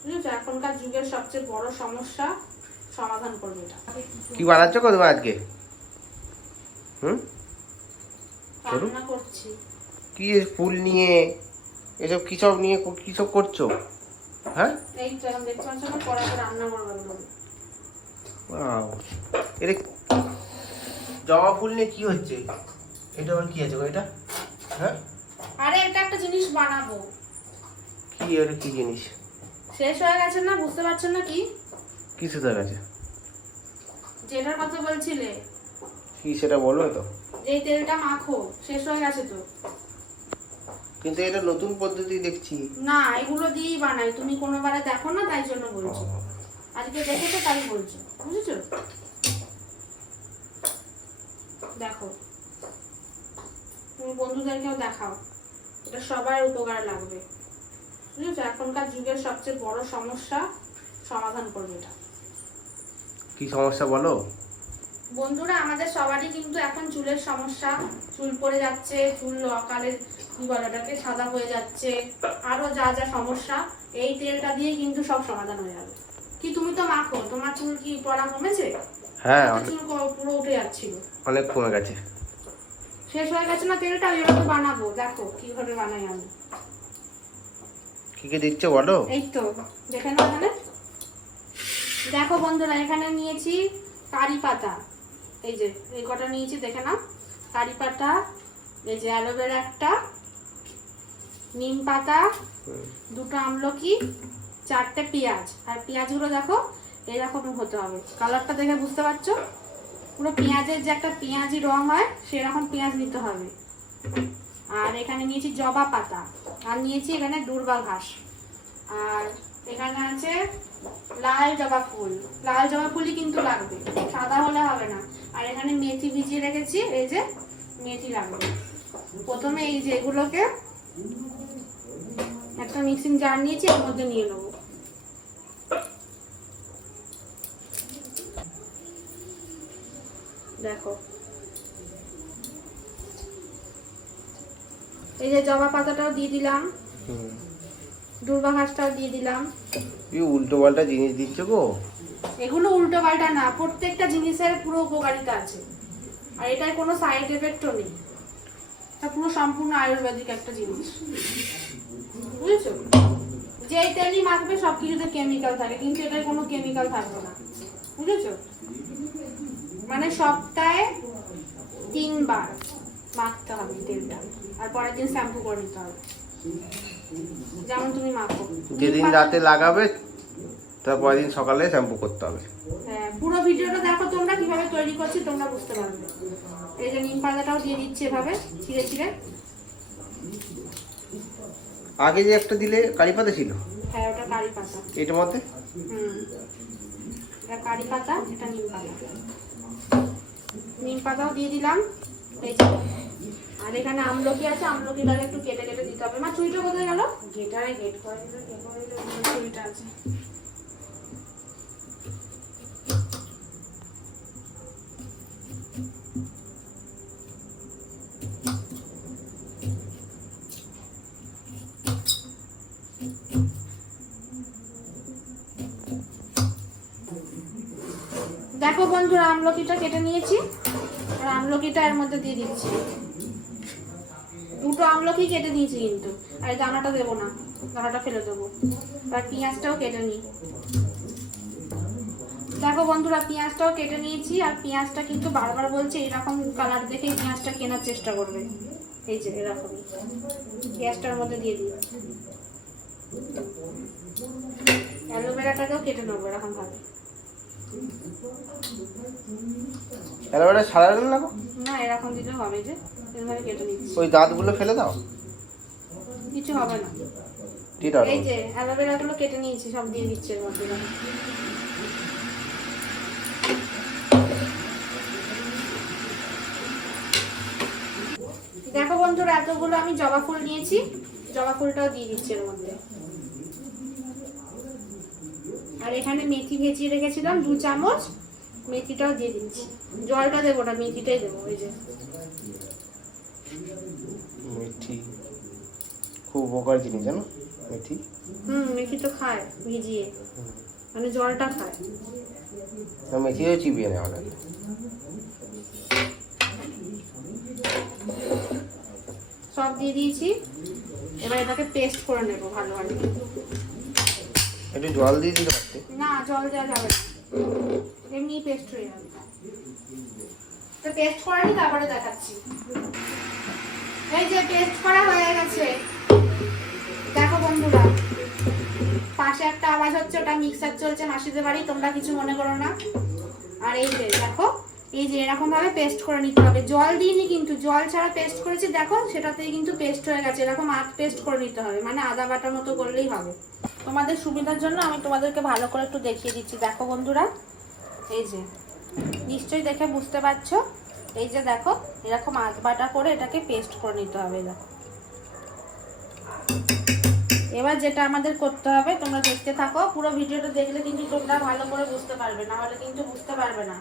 বুঝেছো, এখনকার যুগের সবচেয়ে বড় সমস্যা সমাধান করবে এটা। কি বানাচ্ছ কো তুমি আজকে? রান্না করছি। কি ফুল নিয়ে এসব কিসব নিয়ে কিসব করছো? হ্যাঁ, এই তো এখন দেখতে পাচ্ছ না, পরে রান্না করবো। ওয়াও, এটা জবা ফুল নিয়ে কি হচ্ছে? এটা আবার কি আছে গো এটা? হ্যাঁ, আরে এটা একটা জিনিস বানাবো। কি এটা কি জিনিস? শেষ হয়ে গেছে না, বুঝতে পারছো না? কি কিছু তার কাছে যেটার কথা বলছিলে, কি সেটা বলো তো। এই তেলটা মাখো, শেষ হয়ে গেছে তো। কিন্তু এটা নতুন পদ্ধতি দেখছি। না, এগুলো দিয়েই বানাই, তুমি কোনোবারে দেখো না, তাই জন্য বলছো। আজকে দেখেছো তাই বলছো, বুঝেছো? দেখো, তুমি বন্ধুদেরকেও দেখাও, এটা সবার উপকার লাগবে। বুঝেছো, এখনকার যুগের সবচেয়ে বড় সমস্যা সমাধান করবে এটা। কি সমস্যা বলো? বন্ধুরা, আমাদের সবারই কিন্তু এখন চুলের সমস্যা, চুল পড়ে যাচ্ছে, চুল অকালে কি বলে ওটাকে সাদা হয়ে যাচ্ছে, আরো যা যা সমস্যা, এই তেলটা দিয়ে কিন্তু সব সমাধান হয়ে যাবে। কি তুমি তো মাখো, তোমার চুল কি পড়া কমেছে? হ্যাঁ, চুল পুরো উঠে যাচ্ছিল, অনেক কমে গেছে। শেষ হয়ে গেছে না তেলটা, এরকম বানাবো, দেখো কিভাবে বানাই আমি। কি কি দিচ্ছ বলো? এই তো দেখে নাও এখানে। দেখো বন্ধুরা, এখানে নিয়েছি কারি পাতা, এই যে এই কটা নিয়েছি, দেখে নাও। কারি পাতা, এই যে অ্যালোভেরা একটা, নিম পাতা, দুটো আমলকি, 4টে পেঁয়াজ। আর পেঁয়াজগুলো দেখো এরকম হতে হবে, কালারটা দেখে বুঝতে পারছো? পুরো পেঁয়াজের যে একটা পেঁয়াজি রং হয় সেরকম পেঁয়াজ নিতে হবে। আর এখানে নিয়েছি জবা পাতা, আর নিয়েছি এখানে দুর্বা ঘাস, আর এখানে আছে লাল জবা ফুল। লাল জবা ফুলই কিন্তু লাগবে, সাদা হলে হবে না। আর এখানে মেথি ভিজিয়ে রেখেছি, এই যে মেথি লাগবে। প্রথমে এই যে এগুলোকে একটা মিক্সিং জার নিয়েছি, এর মধ্যে নিয়ে নেবো। দেখো, এই যে জবা পাতাটাও দিয়ে দিলাম, দুর্বা ঘাসটাও দিয়ে দিলাম। এই উল্টো পাল্টা জিনিস দিচ্ছ গো। এগুলো উল্টো পাল্টা না, প্রত্যেকটা জিনিসের পুরো উপকারিতা আছে, আর এটার কোনো সাইড এফেক্টও নেই। এটা পুরো সম্পূর্ণ আয়ুর্বেদিক একটা জিনিস, বুঝেছো? যে তেলই মাখবে সব কিছুতে কেমিক্যাল থাকে, কিন্তু এটার কোনো কেমিক্যাল থাকবে না, বুঝেছো? মানে সপ্তাহে 3 বার মাখতে হবে তেলটা, আর পরের দিন শ্যাম্পু করে নিতে হবে, যেমন তুমি মাখো। যেদিন রাতে লাগাবে তারপরের দিন সকালে শ্যাম্পু করতে হবে। হ্যাঁ, পুরো ভিডিওটা দেখো তোমরা, কিভাবে তৈরি করছি তোমরা বুঝতে পারবে। এই যে নিম পাতাটাও দিয়ে দিচ্ছি এভাবে ছিঁড়ে ছিঁড়ে। আগে যে একটা দিলে কারি পাতা ছিল। হ্যাঁ, ওটা কারি পাতা। এটার মধ্যে এটা কারি পাতা, এটা নিম পাতা। নিম পাতাও দিয়ে দিলাম, এই যে। আর এখানে আমলকি আছে, আমলকিটাকে একটু কেটে কেটে দিতে হবে। মা ছুরিটা কোথায় গেল? গেটারে গেট করে দিল, ছুরিটা আছে। দেখো বন্ধুরা, আমলকিটা কেটে নিয়েছি, আর আমলকিটা এর মধ্যে দিয়ে দিচ্ছি। দুটো আমলকি কেটে নিয়েছি কিন্তু, আর এই দানাটা দেবো না, দানাটা ফেলে দেবো। আর পেঁয়াজটাও কেটে নিই। দেখো বন্ধুরা, পেঁয়াজটাও কেটে নিয়েছি, আর পেঁয়াজটা কিন্তু বারবার বলছে এরকম কালার দেখে পেঁয়াজটা কেনার চেষ্টা করবে। এই যে এরকমই পেঁয়াজটার মধ্যে দিয়ে দিই। অ্যালোভেরাটাকেও কেটে নেবো এরকম ভাবে। অ্যালোভেরা সারালেন না গো? না, এরকম দিতে হবে, যে এভাবে কেটে নিচ্ছি। ওই দাঁতগুলো ফেলে দাও, কিছু হবে না। এই যে অ্যালোভেরা গুলো কেটে নিয়েছি, সব দিয়ে দিচ্ছি এর মধ্যে। দেখো বন্ধুরা, এতগুলো আমি জবা ফুল নিয়েছি, জবা ফুলটাও দিয়ে দিচ্ছি এর মধ্যে। আর এখানে মেথি ভেজিয়ে রেখেছিলাম 2 চামচ, মেথিটাও দিয়ে দিচ্ছি। জলটা দেবো না, মেথিটাই দেবো। এই যে মেথি খুব উপকার জিনিস জানো। মেথি? মেথি তো খায় ভিজিয়ে, মানে জলটা খায়। মেথিও চিবিয়ে নেওয়া লাগে। সব দিয়ে দিয়েছি, এবার এটাকে পেস্ট করে নেবো ভালোভাবে। একটু জল দিয়ে দিতে পারতে। না, জল দেওয়া যাবে না, এমনি পেস্ট হয়ে যাবে। তো পেস্ট করে নি, তারপরে দেখাচ্ছি। এই যে পেস্ট করা হয়ে গেছে, দেখো বন্ধুরা। পাশে একটা আওয়াজ হচ্ছে, ওটা মিক্সার চলছে মাসিদের বাড়ি, তোমরা কিছু মনে করো না। আর এই যে দেখো, এই যে এরকম ভাবে পেস্ট করে নিতে হবে। জল দিইনি কিন্তু, জল ছাড়া পেস্ট করেছি, দেখো সেটাতেই কিন্তু পেস্ট হয়ে গেছে। এরকম পেস্ট করে নিতে হবে, মানে আদা বাটার মতো করলেই হবে। তোমাদের সুবিধার জন্য আমি তোমাদেরকে ভালো করে একটু দেখিয়ে দিচ্ছি। দেখো বন্ধুরা, এই যে নিশ্চয়ই দেখে বুঝতে পারছো, এই যে দেখো এরকম আদা বাটা করে এটাকে পেস্ট করে নিতে হবে। দেখো এবার যেটা আমাদের করতে হবে, তোমরা দেখতে থাকো, পুরো ভিডিওটা দেখলে কিন্তু তোমরা ভালো করে বুঝতে পারবে, না হলে কিন্তু বুঝতে পারবে না।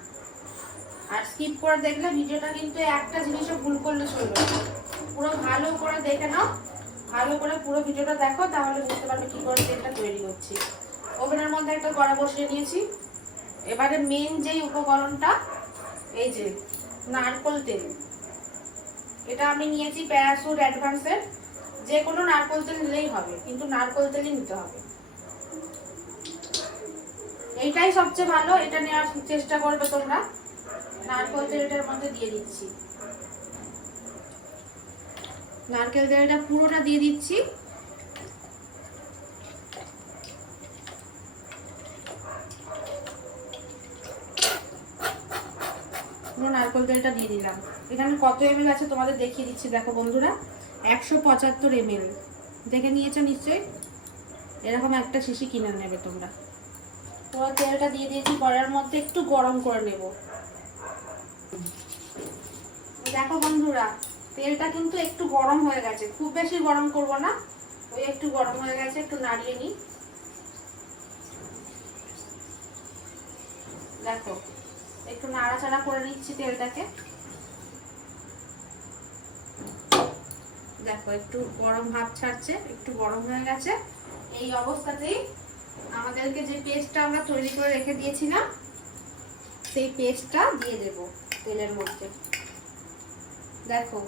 আর স্কিপ করে দেখলে ভিডিওটা কিন্তু একটা জিনিসও ভুল করলে চলবে না। পুরো ভালো করে দেখে নাও, ভালো করে পুরো ভিডিওটা দেখো, তাহলে বুঝতে পারবে কি করে তেলটা তৈরি করছি। ওভেনের মধ্যে একটা কড়া বসিয়ে নিয়েছি। এবারে মেন যেই উপকরণটা, এই যে নারকেল তেল, এটা আমি নিয়েছি প্যারাসুট অ্যাডভান্সের। যে কোনো নারকেল তেল নিলেই হবে, কিন্তু নারকেল তেলই নিতে হবে। এইটাই সবচেয়ে ভালো, এটা নেওয়ার চেষ্টা করবে তোমরা। নারকেল তেল এটার মধ্যে দিয়ে দিচ্ছি, নারকেল তেলটা পুরোটা দিয়ে দিচ্ছি। পুরো নারকেল তেলটা দিয়ে দিলাম। এখানে কত এমএল আছে তোমাদের দেখিয়ে দিচ্ছি। দেখো বন্ধুরা, 175 ml দেখে নিয়েছো নিশ্চয়ই। এরকম একটা শিশি কিনে নেবে তোমরা। পুরো তেলটা দিয়ে দিয়েছি কড়াইয়ের মধ্যে, একটু গরম করে নেব। দেখো বন্ধুরা, তেলটা কিন্তু একটু গরম হয়ে গেছে, খুব বেশি গরম করব না, ওই একটু গরম হয়ে গেছে, একটু নাড়িয়ে নিই। দেখো একটু নাড়াচাড়া করে নিচ্ছি তেলটাকে। দেখো একটু গরম ভাব ছাড়ছে, একটু গরম হয়ে গেছে। এই অবস্থাতেই আমাদেরকে যে পেস্টটা আমরা তৈরি করে রেখে দিয়েছিলাম, সেই পেস্টটা দিয়ে দেব তেলের মধ্যে। দেখো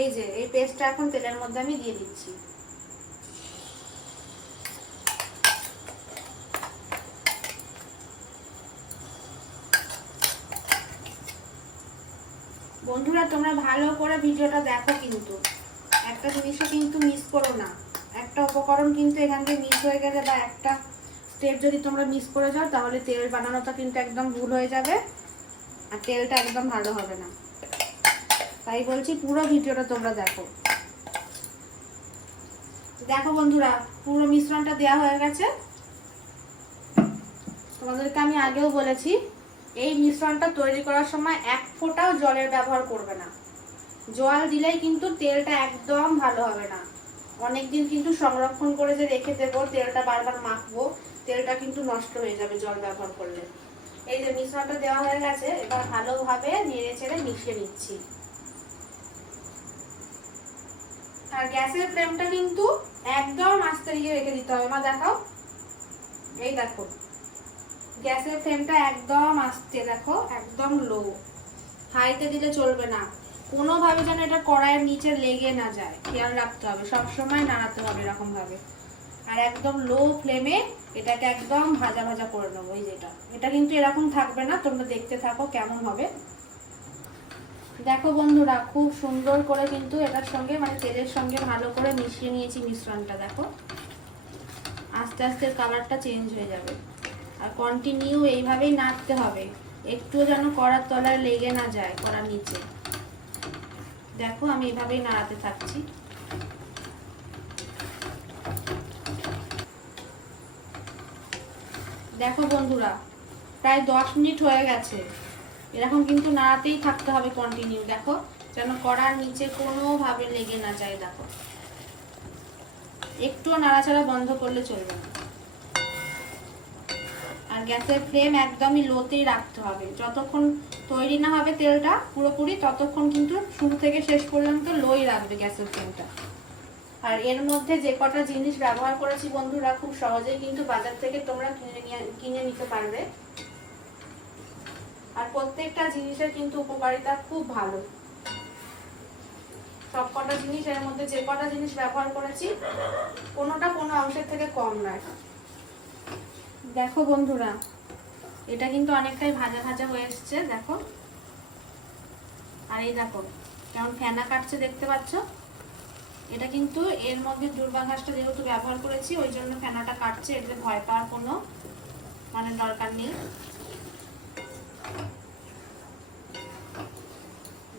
এই যে এই পেস্টটা এখন তেলের মধ্যে আমি দিয়ে দিচ্ছি। বন্ধুরা তোমরা ভালো করে ভিডিওটা দেখো, কিন্তু একটা জিনিসও কিন্তু মিস করো না। একটা উপকরণ কিন্তু এখান থেকে মিস হয়ে গেলে, বা একটা স্টেপ যদি তোমরা মিস করে যাও, তাহলে তেল বানানোটা কিন্তু একদম ভুল হয়ে যাবে, আর তেলটা একদম ভালো হবে না। তাই বলছি পুরো ভিডিওটা তোমরা দেখো। দেখো বন্ধুরা, পুরো মিশ্রণটা দেওয়া হয়ে গেছে। তোমাদেরকে আমি আগেও বলেছি, এই মিশ্রণটা তৈরি করার সময় এক ফোঁটাও জলের ব্যবহার করবে না। জল দিলেই কিন্তু তেলটা একদম ভালো হবে না। অনেকদিন কিন্তু সংরক্ষণ করে যে রেখে দেবো, তেলটা বারবার মাখবো, তেলটা কিন্তু নষ্ট হয়ে যাবে জল ব্যবহার করলে। এই যে মিশ্রণটা দেওয়া হয়ে গেছে, এবার ভালোভাবে নেড়ে চেড়ে মিশিয়ে নিচ্ছি। আর গ্যাসের ফ্লেমটা কিন্তু একদম আস্তে দিয়ে রেখে দিতে হবে। মা দেখাও, এই দেখো গ্যাসের ফ্লেমটা একদম আস্তে, দেখো একদম লো, হাইতে দিলে চলবে না। কোনোভাবে যেন এটা কড়াইয়ের নিচে লেগে না যায়, খেয়াল রাখতে হবে, সবসময় নাড়াতে হবে এরকম ভাবে। আর একদম লো ফ্লেমে এটাকে একদম ভাজা ভাজা করে নেবো। এই যেটা, এটা কিন্তু এরকম থাকবে না, তোমরা দেখতে থাকো কেমন হবে। দেখো বন্ধুরা, খুব সুন্দর করে কিন্তু এটার সঙ্গে, মানে তেলের সঙ্গে ভালো করে মিশিয়ে নিয়েছি মিশ্রণটা। দেখো আস্তে আস্তে কালারটা চেঞ্জ হয়ে যাবে। আর কন্টিনিউ এইভাবেই নাড়তে হবে, একটুও যেন কড়ার তলায় লেগে না যায়, কড়ার নিচে। দেখো আমি এইভাবেই নাড়াতে থাকছি। দেখো বন্ধুরা, প্রায় 10 মিনিট হয়ে গেছে। এরকম কিন্তু নাড়াতেই থাকতে হবে কন্টিনিউ। দেখো যেন কড়ার নিচে কোনোভাবে লেগে না যায়। দেখো একটুও নাড়াচাড়া বন্ধ করলে চলবে না। আর গ্যাসের ফ্লেম একদমই লোতেই রাখতে হবে। যতক্ষণ তৈরি না হবে তেলটা পুরোপুরি, ততক্ষণ কিন্তু শুরু থেকে শেষ পর্যন্ত লোই রাখবে গ্যাসের ফ্লেমটা। আর এর মধ্যে যে কটা জিনিস ব্যবহার করেছি বন্ধুরা, খুব সহজেই কিন্তু বাজার থেকে তোমরা কিনে নিতে পারবে। আর প্রত্যেকটা জিনিসের কিন্তু উপকারিতা খুব ভালো। সব কটা জিনিস, এর মধ্যে যে কটা জিনিস ব্যবহার করেছি কোনোটা কোনো অংশের থেকে কম নয়। দেখো বন্ধুরা, এটা কিন্তু অনেকটাই ভাজা ভাজা হয়ে এসছে, দেখো। আর এই দেখো কেমন ফেনা কাটছে, দেখতে পাচ্ছ? এটা কিন্তু এর মধ্যে দুর্বা ঘাসটা যেহেতু ব্যবহার করেছি ওই জন্য ফেনাটা কাটছে। এতে ভয় পাওয়ার কোনো দরকার নেই।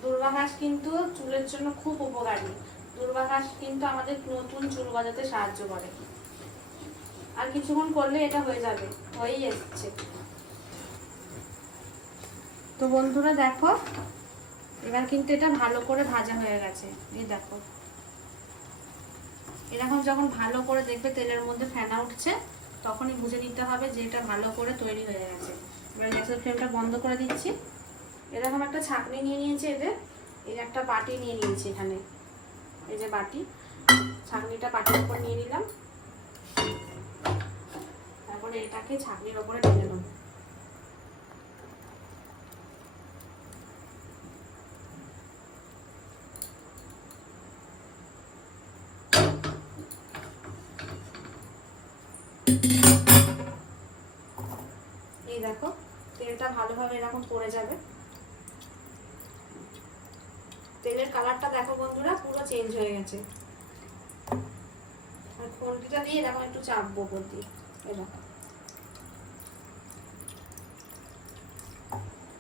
দুর্বা ঘাস কিন্তু চুলের জন্য খুব উপকারী। দুর্বা ঘাস কিন্তু আমাদের নতুন চুল গজাতে সাহায্য করে। আর কিছুক্ষণ করলে এটা হয়ে যাবে, হয়েই এসছে। তো বন্ধুরা দেখো, এবার কিন্তু এটা ভালো করে ভাজা হয়ে গেছে। এই দেখো, এরকম যখন ভালো করে দেখবে তেলের মধ্যে ফেনা উঠছে, তখনই বুঝে নিতে হবে যে এটা ভালো করে তৈরি হয়ে গেছে। এবার গ্যাসের ফ্লেমটা বন্ধ করে দিচ্ছি। এরকম একটা ছাঁকনি নিয়ে নিয়েছি, এদের এই একটা বাটি নিয়ে নিয়েছি। এখানে এই যে বাটি, ছাঁকনিটা বাটির ওপর নিয়ে নিলাম। তারপরে এটাকে ছাঁকনির ওপরে ঢেলে নেব। এই দেখো, তেলটা ভালোভাবে এরকম পড়ে যাবে। তেলের কালারটা দেখো বন্ধুরা, পুরো চেঞ্জ হয়ে গেছে। আর খুন্তিটা দিয়ে এরকম একটু চাপবো উপর দিয়ে। এরকম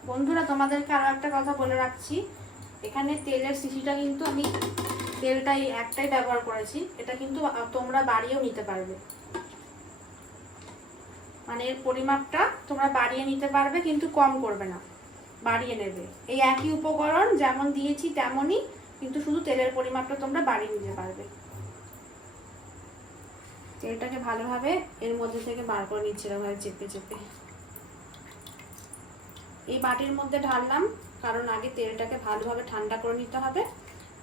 বন্ধুরা, তোমাদেরকে আরো একটা কথা বলে রাখছি, এখানে তেলের শিশিটা কিন্তু আমি তেলটাই একটাই ব্যবহার করেছি। এটা কিন্তু তোমরা বাড়িয়েও নিতে পারবে, মানে এর পরিমাপটা তোমরা বাড়িয়ে নিতে পারবে, কিন্তু কম করবে না, বাড়িয়ে নেবে। এই একই উপকরণ যেমন দিয়েছি তেমনই, কিন্তু শুধু তেলের পরিমাপটা তোমরা বাড়িয়ে নিতে পারবে। তেলটাকে ভালোভাবে এর মধ্যে থেকে বার করে নিচ্ছি, এরকম চেপে চেপে। এই বাটির মধ্যে ঢাললাম, কারণ আগে তেলটাকে ভালোভাবে ঠান্ডা করে নিতে হবে,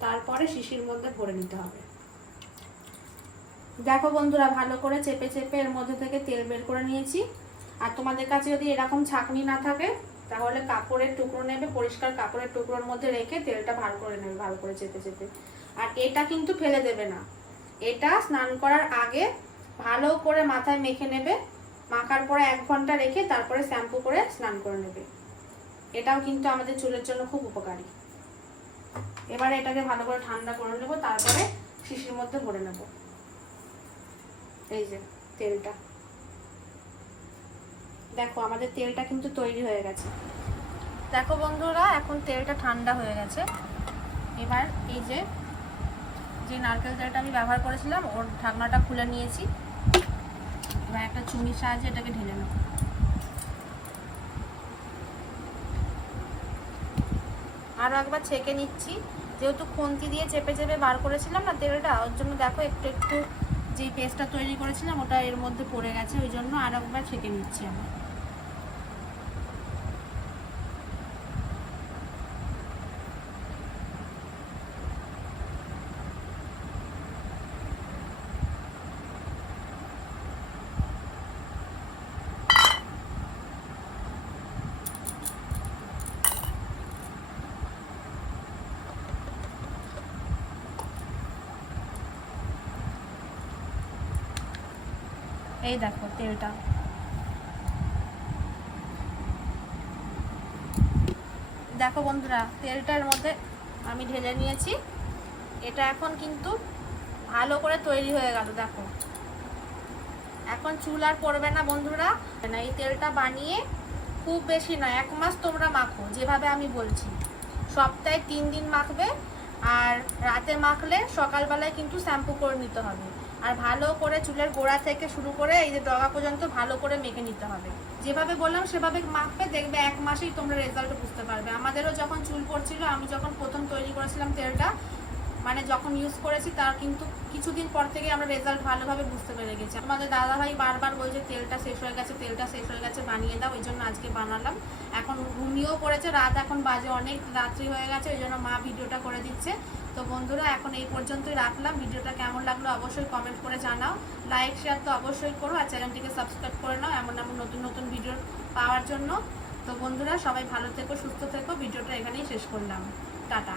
তারপরে শিশির মধ্যে ভরে নিতে হবে। দেখো বন্ধুরা, ভালো করে চেপে চেপে এর মধ্যে থেকে তেল বের করে নিয়েছি। আর তোমাদের কাছে যদি এরকম ছাঁকনি না থাকে, তাহলে কাপড়ের টুকরো নেবে, পরিষ্কার কাপড়ের টুকরোর মধ্যে রেখে তেলটা ভালো করে নেবে, ভালো করে চেপে চেপে। আর এটা কিন্তু ফেলে দেবে না, এটা স্নান করার আগে ভালো করে মাথায় মেখে নেবে। মাখার পরে 1 ঘন্টা রেখে তারপরে শ্যাম্পু করে স্নান করে নেবে। এটাও কিন্তু আমাদের চুলের জন্য খুব উপকারী। এবারে এটাকে ভালো করে ঠান্ডা করে নেবো, তারপরে শিশির মধ্যে ভরে নেব। এই যে তেলটা দেখো, আমাদের তেলটা কিন্তু তৈরি হয়ে গেছে। দেখো বন্ধুরা, এখন তেলটা ঠান্ডা হয়ে গেছে। এবার এই যে নারকেল তেলটা আমি ব্যবহার করেছিলাম, ওর ঢাকনাটা খুলে নিয়েছি। এবার একটা চুনির সাহায্যে এটাকে ঢেলে নেব। আরও একবার ছেঁকে নিচ্ছি, যেহেতু খুন্তি দিয়ে চেপে চেপে বার করেছিলাম না তেলটা, ওর জন্য দেখো একটু একটু যে পেস্টটা তৈরি করেছিলাম ওটা এর মধ্যে পড়ে গেছে, ওই জন্য আরও একবার ছেঁকে নিচ্ছি আমি। এই দেখো তেলটা, দেখো বন্ধুরা, তেলটার মধ্যে আমি ঢেলে নিয়েছি। এটা এখন কিন্তু ভালো করে তৈরি হয়ে গেল। দেখো, এখন চুল আর পড়বে না বন্ধুরা। এই তেলটা বানিয়ে খুব বেশি নয়, 1 মাস তোমরা মাখো, যেভাবে আমি বলছি। সপ্তাহে 3 দিন মাখবে, আর রাতে মাখলে সকালবেলায় কিন্তু শ্যাম্পু করে নিতে হবে। আর ভালো করে চুলের গোড়া থেকে শুরু করে এই যে ডগা পর্যন্ত ভালো করে মেখে নিতে হবে। যেভাবে বললাম সেভাবে মাখবে, দেখবে 1 মাসেই তোমরা রেজাল্ট বুঝতে পারবে। আমাদেরও যখন চুল পড়ছিল, আমি যখন প্রথম তৈরি করেছিলাম তেলটা, মানে যখন ইউজ করেছি তার কিন্তু কিছুদিন পর থেকে আমরা রেজাল্ট ভালোভাবে বুঝতে পেরে গেছি। আমাদের দাদাভাই বারবার বলছে তেলটা শেষ হয়ে গেছে, তেলটা শেষ হয়ে গেছে, বানিয়ে দাও। ওই জন্য আজকে বানালাম। এখন ঘুমিয়েও পড়েছে, রাত এখন বাজে অনেক রাত্রি হয়ে গেছে, ওই জন্য মা ভিডিওটা করে দিচ্ছে। তো বন্ধুরা এখন এই পর্যন্তই রাখলাম। ভিডিওটা কেমন লাগলো অবশ্যই কমেন্ট করে জানাও, লাইক শেয়ার তো অবশ্যই করো, আর চ্যানেলটিকে সাবস্ক্রাইব করে নাও এমন এমন নতুন নতুন ভিডিও পাওয়ার জন্য। তো বন্ধুরা সবাই ভালো থেকো, সুস্থ থেকো। ভিডিওটা এখানেই শেষ করলাম। টাটা।